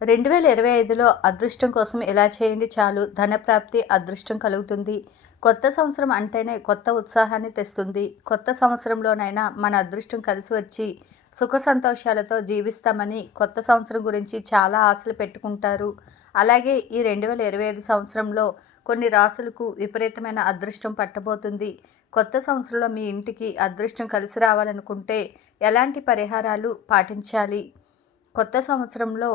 2025లో అదృష్టం కోసం ఇలా చేయండి చాలు ధనప్రాప్తి, అదృష్టం కలుగుతుంది. కొత్త సంవత్సరం అంటేనే కొత్త ఉత్సాహాన్ని తెస్తుంది. కొత్త సంవత్సరంలోనైనా మన అదృష్టం కలిసి వచ్చి సుఖ సంతోషాలతో జీవిస్తామని కొత్త సంవత్సరం గురించి చాలా ఆశలు పెట్టుకుంటారు. అలాగే ఈ 2025 సంవత్సరంలో కొన్ని రాసులకు విపరీతమైన అదృష్టం పట్టబోతుంది. కొత్త సంవత్సరంలో మీ ఇంటికి అదృష్టం కలిసి రావాలనుకుంటే ఎలాంటి పరిహారాలు పాటించాలి? కొత్త సంవత్సరంలో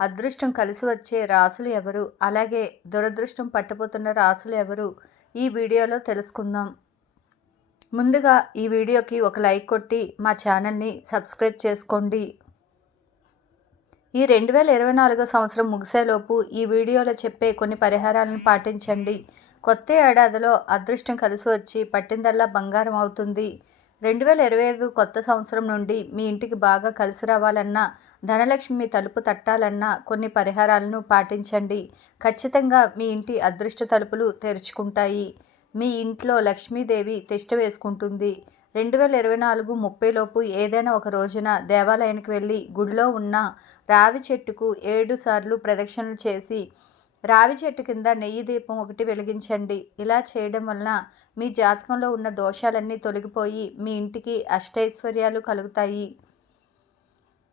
అదృష్టం కలిసి వచ్చే రాసులు ఎవరు? అలాగే దురదృష్టం పట్టబోతున్న రాసులు ఎవరు? ఈ వీడియోలో తెలుసుకుందాం. ముందుగా ఈ వీడియోకి ఒక లైక్ కొట్టి మా ఛానల్ని సబ్స్క్రైబ్ చేసుకోండి. ఈ 2024 సంవత్సరం ముగిసేలోపు ఈ వీడియోలో చెప్పే కొన్ని పరిహారాలను పాటించండి. కొత్త ఏడాదిలో అదృష్టం కలిసి వచ్చి పట్టిందల్లా బంగారం అవుతుంది. 2025 కొత్త సంవత్సరం నుండి మీ ఇంటికి బాగా కలిసి రావాలన్నా, ధనలక్ష్మి మీ తలుపు తట్టాలన్నా కొన్ని పరిహారాలను పాటించండి. ఖచ్చితంగా మీ ఇంటి అదృష్ట తలుపులు తెరుచుకుంటాయి. మీ ఇంట్లో లక్ష్మీదేవి తిష్ట వేసుకుంటుంది. 2024 30 లోపు ఏదైనా ఒక రోజున దేవాలయానికి వెళ్ళి గుడిలో ఉన్న రావి చెట్టుకు 7 సార్లు ప్రదక్షిణలు చేసి రావి చెట్టు కింద నెయ్యి దీపం ఒకటి వెలిగించండి. ఇలా చేయడం వలన మీ జాతకంలో ఉన్న దోషాలన్నీ తొలగిపోయి మీ ఇంటికి అష్టైశ్వర్యాలు కలుగుతాయి.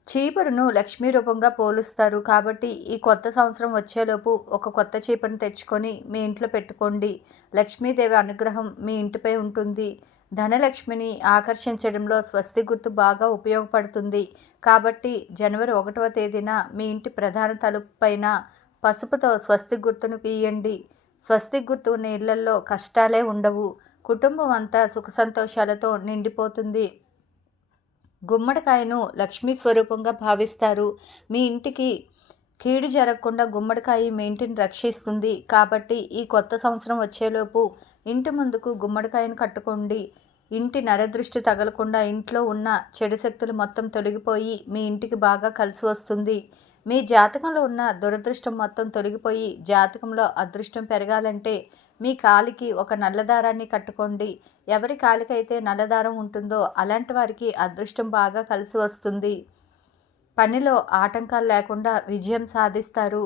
చీపురును లక్ష్మీ రూపంగా పోలుస్తారు కాబట్టి ఈ కొత్త సంవత్సరం వచ్చేలోపు ఒక కొత్త చీపురును తెచ్చుకొని మీ ఇంట్లో పెట్టుకోండి. లక్ష్మీదేవి అనుగ్రహం మీ ఇంటిపై ఉంటుంది. ధనలక్ష్మిని ఆకర్షించడంలో స్వస్తి గుర్తు బాగా ఉపయోగపడుతుంది. కాబట్టి జనవరి 1వ తేదీన మీ ఇంటి ప్రధాన తలుపు పైన పసుపుతో స్వస్తి గుర్తును గీయండి. స్వస్తి గుర్తు ఉన్న ఇళ్లల్లో కష్టాలే ఉండవు. కుటుంబం అంతా సుఖ సంతోషాలతో నిండిపోతుంది. గుమ్మడికాయను లక్ష్మీ స్వరూపంగా భావిస్తారు. మీ ఇంటికి కీడు జరగకుండా గుమ్మడికాయ మీ ఇంటిని రక్షిస్తుంది. కాబట్టి ఈ కొత్త సంవత్సరం వచ్చేలోపు ఇంటి ముందుకు గుమ్మడికాయను కట్టుకోండి. ఇంటి నరదృష్టి తగలకుండా ఇంట్లో ఉన్న చెడు శక్తులు మొత్తం తొలగిపోయి మీ ఇంటికి బాగా కలిసి వస్తుంది. మీ జాతకంలో ఉన్న దురదృష్టం మొత్తం తొలగిపోయి జాతకంలో అదృష్టం పెరగాలంటే మీ కాలికి ఒక నల్లదారాన్ని కట్టుకోండి. ఎవరి కాలికైతే నల్లదారం ఉంటుందో అలాంటి వారికి అదృష్టం బాగా కలిసి వస్తుంది. పనిలో ఆటంకాలు లేకుండా విజయం సాధిస్తారు.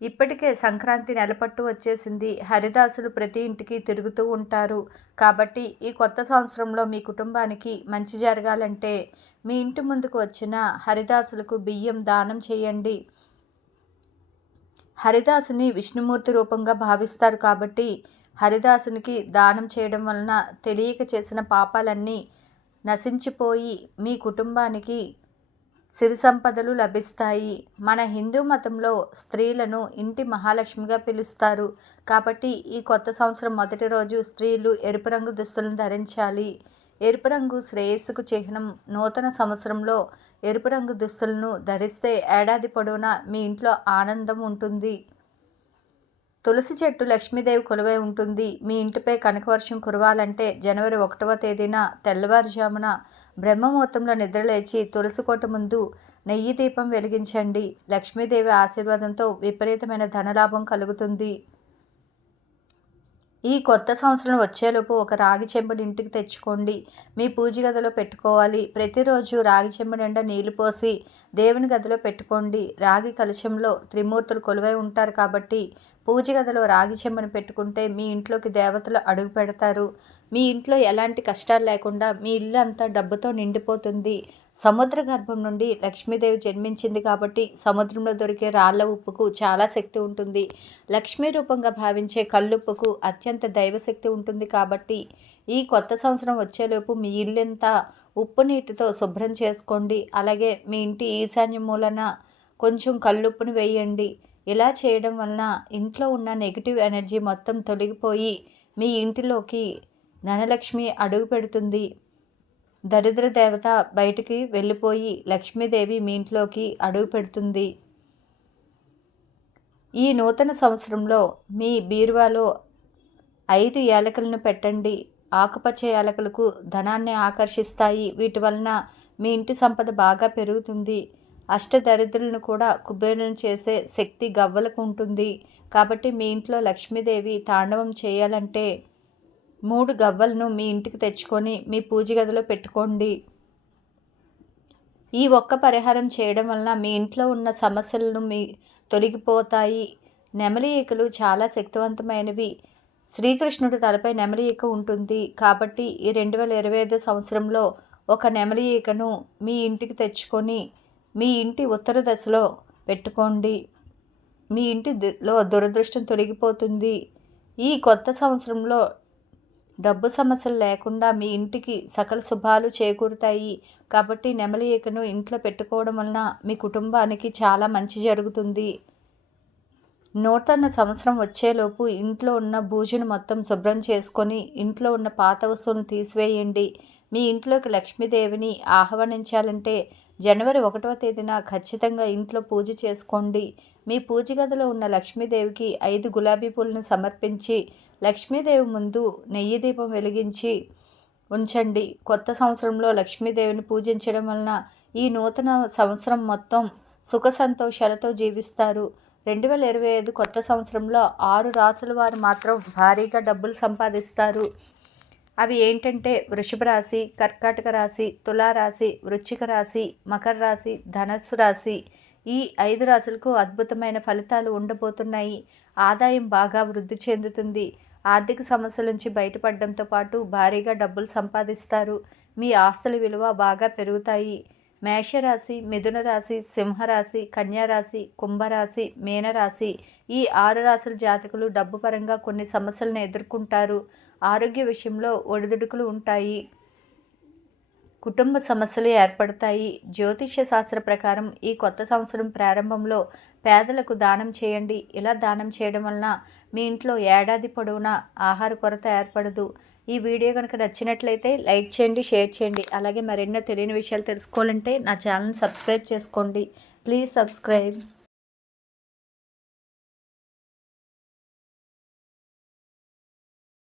ఇప్పటికే సంక్రాంతి నెలపట్టు వచ్చేసింది. హరిదాసులు ప్రతి ఇంటికి తిరుగుతూ ఉంటారు. కాబట్టి ఈ కొత్త సంవత్సరంలో మీ కుటుంబానికి మంచి జరగాలంటే మీ ఇంటి ముందుకు వచ్చిన హరిదాసులకు బియ్యం దానం చేయండి. హరిదాసుని విష్ణుమూర్తి రూపంగా భావిస్తారు కాబట్టి హరిదాసునికి దానం చేయడం వలన తెలియక చేసిన పాపాలన్నీ నశించిపోయి మీ కుటుంబానికి సిరి సంపదలు లభిస్తాయి. మన హిందూ మతంలో స్త్రీలను ఇంటి మహాలక్ష్మిగా పిలుస్తారు. కాబట్టి ఈ కొత్త సంవత్సరం మొదటి రోజు స్త్రీలు ఎరుపు రంగు దుస్తులను ధరించాలి. ఎరుపు రంగు శ్రేయస్సుకు చిహ్నం. నూతన సంవత్సరంలో ఎరుపు రంగు దుస్తులను ధరిస్తే ఏడాది పొడవునా మీ ఇంట్లో ఆనందం ఉంటుంది. తులసి చెట్టు లక్ష్మీదేవి కొలువై ఉంటుంది. మీ ఇంటిపై కనకవర్షం కురవాలంటే జనవరి 1వ తేదీన తెల్లవారుజామున బ్రహ్మముహూర్తంలో నిద్రలేచి తులసి కోట ముందు నెయ్యి దీపం వెలిగించండి. లక్ష్మీదేవి ఆశీర్వాదంతో విపరీతమైన ధనలాభం కలుగుతుంది. ఈ కొత్త సంవత్సరం వచ్చేలోపు ఒక రాగి చెంబుని ఇంటికి తెచ్చుకోండి. మీ పూజ గదిలో పెట్టుకోవాలి. ప్రతిరోజు రాగి చెంబు నిండా నీళ్లు పోసి దేవుని గదిలో పెట్టుకోండి. రాగి కలశంలో త్రిమూర్తులు కొలువై ఉంటారు కాబట్టి పూజ గదిలో రాగి చెంబును పెట్టుకుంటే మీ ఇంట్లోకి దేవతలు అడుగు పెడతారు. మీ ఇంట్లో ఎలాంటి కష్టాలు లేకుండా మీ ఇల్లు అంతా డబ్బుతో నిండిపోతుంది. సముద్ర గర్భం నుండి లక్ష్మీదేవి జన్మించింది కాబట్టి సముద్రంలో దొరికే రాళ్ల ఉప్పుకు చాలా శక్తి ఉంటుంది. లక్ష్మీ రూపంగా భావించే కల్లుప్పుకు అత్యంత దైవశక్తి ఉంటుంది. కాబట్టి ఈ కొత్త సంవత్సరం వచ్చేలోపు మీ ఇల్లంతా ఉప్పు నీటితో శుభ్రం చేసుకోండి. అలాగే మీ ఇంటి ఈశాన్య మూలన కొంచెం కల్లుప్పును వేయండి. ఇలా చేయడం వలన ఇంట్లో ఉన్న నెగిటివ్ ఎనర్జీ మొత్తం తొలగిపోయి మీ ఇంటిలోకి ధనలక్ష్మి అడుగు పెడుతుంది. దరిద్ర దేవత బయటికి వెళ్ళిపోయి లక్ష్మీదేవి మీ ఇంట్లోకి అడుగు పెడుతుంది. ఈ నూతన సంవత్సరంలో మీ బీరువాలో 5 యాలకులను పెట్టండి. ఆకుపచ్చ యాలకులకు ధనాన్ని ఆకర్షిస్తాయి. వీటి వలన మీ ఇంటి సంపద బాగా పెరుగుతుంది. అష్టదరిద్రులను కూడా కుబేరులను చేసే శక్తి గవ్వలకు ఉంటుంది. కాబట్టి మీ ఇంట్లో లక్ష్మీదేవి తాండవం చేయాలంటే 3 గవ్వలను మీ ఇంటికి తెచ్చుకొని మీ పూజ గదిలో పెట్టుకోండి. ఈ ఒక్క పరిహారం చేయడం వలన మీ ఇంట్లో ఉన్న సమస్యలను తొలగిపోతాయి. నెమలి ఈకలు చాలా శక్తివంతమైనవి. శ్రీకృష్ణుడి తలపై నెమలి ఈక ఉంటుంది. కాబట్టి ఈ 2025 సంవత్సరంలో ఒక నెమలి ఈకను మీ ఇంటికి తెచ్చుకొని మీ ఇంటి ఉత్తర దశలో పెట్టుకోండి. మీ ఇంటిలో దురదృష్టం తొలగిపోతుంది. ఈ కొత్త సంవత్సరంలో డబ్బు సమస్యలు లేకుండా మీ ఇంటికి సకల శుభాలు చేకూరుతాయి. కాబట్టి నెమలి ఈకను ఇంట్లో పెట్టుకోవడం వలన మీ కుటుంబానికి చాలా మంచి జరుగుతుంది. నూతన సంవత్సరం వచ్చేలోపు ఇంట్లో ఉన్న బూజును మొత్తం శుభ్రం చేసుకొని ఇంట్లో ఉన్న పాత వస్తువులను తీసివేయండి. మీ ఇంట్లోకి లక్ష్మీదేవిని ఆహ్వానించాలంటే జనవరి 1వ తేదీన ఖచ్చితంగా ఇంట్లో పూజ చేసుకోండి. మీ పూజ గదిలో ఉన్న లక్ష్మీదేవికి 5 గులాబీ పూలను సమర్పించి లక్ష్మీదేవి ముందు నెయ్యి దీపం వెలిగించి ఉంచండి. కొత్త సంవత్సరంలో లక్ష్మీదేవిని పూజించడం వలన ఈ నూతన సంవత్సరం మొత్తం సుఖ సంతోషాలతో జీవిస్తారు. 2025 కొత్త సంవత్సరంలో 6 రాసుల వారు మాత్రం భారీగా డబ్బులు సంపాదిస్తారు. అవి ఏంటంటే వృషభ రాశి, కర్కాటక రాశి, తులారాశి, వృశ్చిక రాశి, మకర రాశి, ధనస్సు రాశి. ఈ 5 రాశులకు అద్భుతమైన ఫలితాలు ఉండబోతున్నాయి. ఆదాయం బాగా వృద్ధి చెందుతుంది. ఆర్థిక సమస్యల నుంచి బయటపడడంతో పాటు భారీగా డబ్బులు సంపాదిస్తారు. మీ ఆస్తుల విలువ బాగా పెరుగుతాయి. మేషరాశి, మిథున రాశి, సింహరాశి, కన్యారాశి, కుంభరాశి, మీనరాశి. ఈ 6 రాశుల జాతకులు డబ్బు పరంగా కొన్ని సమస్యలను ఎదుర్కొంటారు. ఆరోగ్య విషయంలో ఒడిదుడుకులు ఉంటాయి. కుటుంబ సమస్యలు ఏర్పడతాయి. జ్యోతిష్య శాస్త్ర ప్రకారం ఈ కొత్త సంవత్సరం ప్రారంభంలో పేదలకు దానం చేయండి. ఇలా దానం చేయడం వలన మీ ఇంట్లో ఏడాది పొడవునా ఆహార కొరత ఏర్పడదు. ఈ వీడియో కనుక నచ్చినట్లయితే లైక్ చేయండి, షేర్ చేయండి. అలాగే మరెన్నో తెలియని విషయాలు తెలుసుకోవాలంటే నా ఛానల్ని సబ్స్క్రైబ్ చేసుకోండి. Please subscribe.